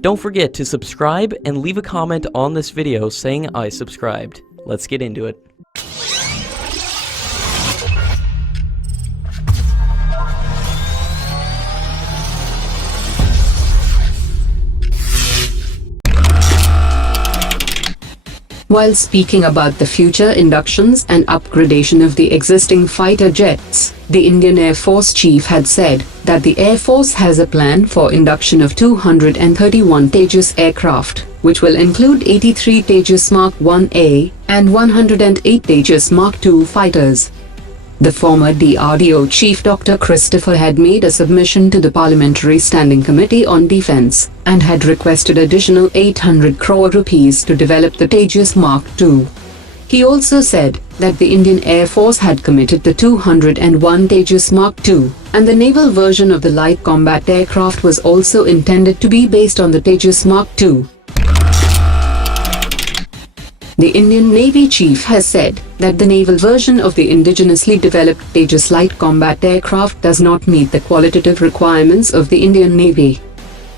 Don't forget to subscribe and leave a comment on this video saying I subscribed. Let's get into it. While speaking about the future inductions and upgradation of the existing fighter jets, the Indian Air Force Chief had said that the Air Force has a plan for induction of 231 Tejas aircraft, which will include 83 Tejas Mark 1A and 108 Tejas Mark 2 fighters. The former DRDO Chief Dr. Christopher had made a submission to the Parliamentary Standing Committee on Defence and had requested additional 800 crore rupees to develop the Tejas Mark II. He also said that the Indian Air Force had committed the 201 Tejas Mark II, and the naval version of the light combat aircraft was also intended to be based on the Tejas Mark II. The Indian Navy Chief has said that the naval version of the indigenously developed Tejas light combat aircraft does not meet the qualitative requirements of the Indian Navy.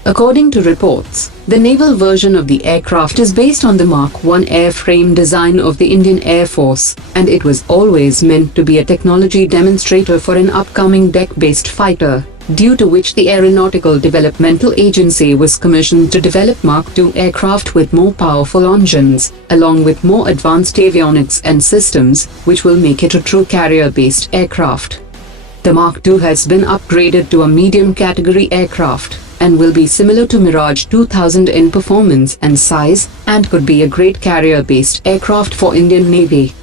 According to reports, the naval version of the aircraft is based on the Mark I airframe design of the Indian Air Force, and it was always meant to be a technology demonstrator for an upcoming deck-based fighter, due to which the Aeronautical Developmental Agency was commissioned to develop Mark II aircraft with more powerful engines, along with more advanced avionics and systems, which will make it a true carrier-based aircraft. The Mark II has been upgraded to a medium-category aircraft, and will be similar to Mirage 2000 in performance and size, and could be a great carrier-based aircraft for Indian Navy.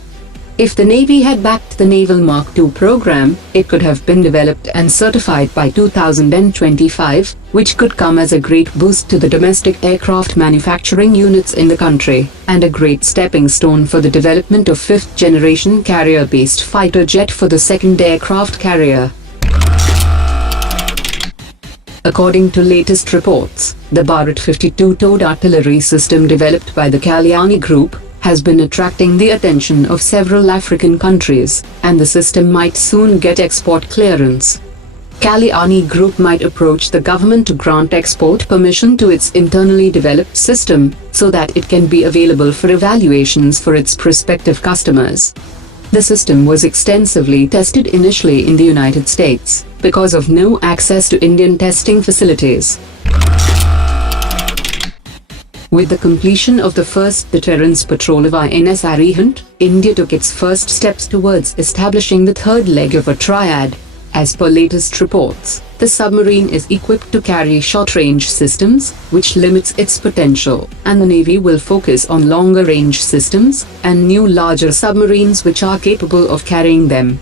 If the Navy had backed the Naval Mark II program, it could have been developed and certified by 2025, which could come as a great boost to the domestic aircraft manufacturing units in the country, and a great stepping stone for the development of fifth-generation carrier-based fighter jet for the second aircraft carrier. According to latest reports, the Bharat 52 towed artillery system developed by the Kalyani Group has been attracting the attention of several African countries, and the system might soon get export clearance. Kalyani Group might approach the government to grant export permission to its internally developed system, so that it can be available for evaluations for its prospective customers. The system was extensively tested initially in the United States, because of no access to Indian testing facilities. With the completion of the first deterrence patrol of INS Arihant, India took its first steps towards establishing the third leg of a triad. As per latest reports, the submarine is equipped to carry short-range systems, which limits its potential, and the Navy will focus on longer-range systems and new larger submarines which are capable of carrying them.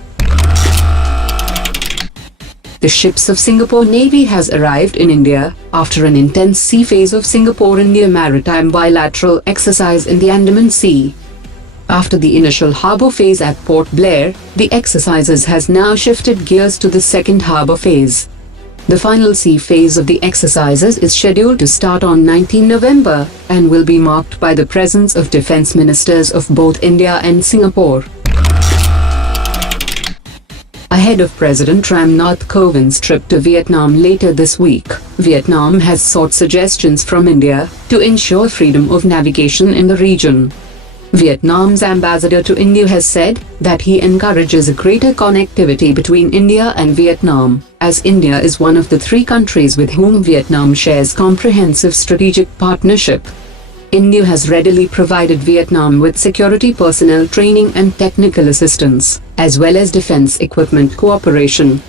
The ships of Singapore Navy has arrived in India after an intense sea phase of Singapore-India maritime bilateral exercise in the Andaman Sea. After the initial harbour phase at Port Blair, the exercises has now shifted gears to the second harbour phase. The final sea phase of the exercises is scheduled to start on 19 November and will be marked by the presence of defence ministers of both India and Singapore. Ahead of President Ramnath Kovind's trip to Vietnam later this week, Vietnam has sought suggestions from India to ensure freedom of navigation in the region. Vietnam's ambassador to India has said that he encourages a greater connectivity between India and Vietnam, as India is one of the three countries with whom Vietnam shares comprehensive strategic partnership. India has readily provided Vietnam with security personnel training and technical assistance, as well as defense equipment cooperation.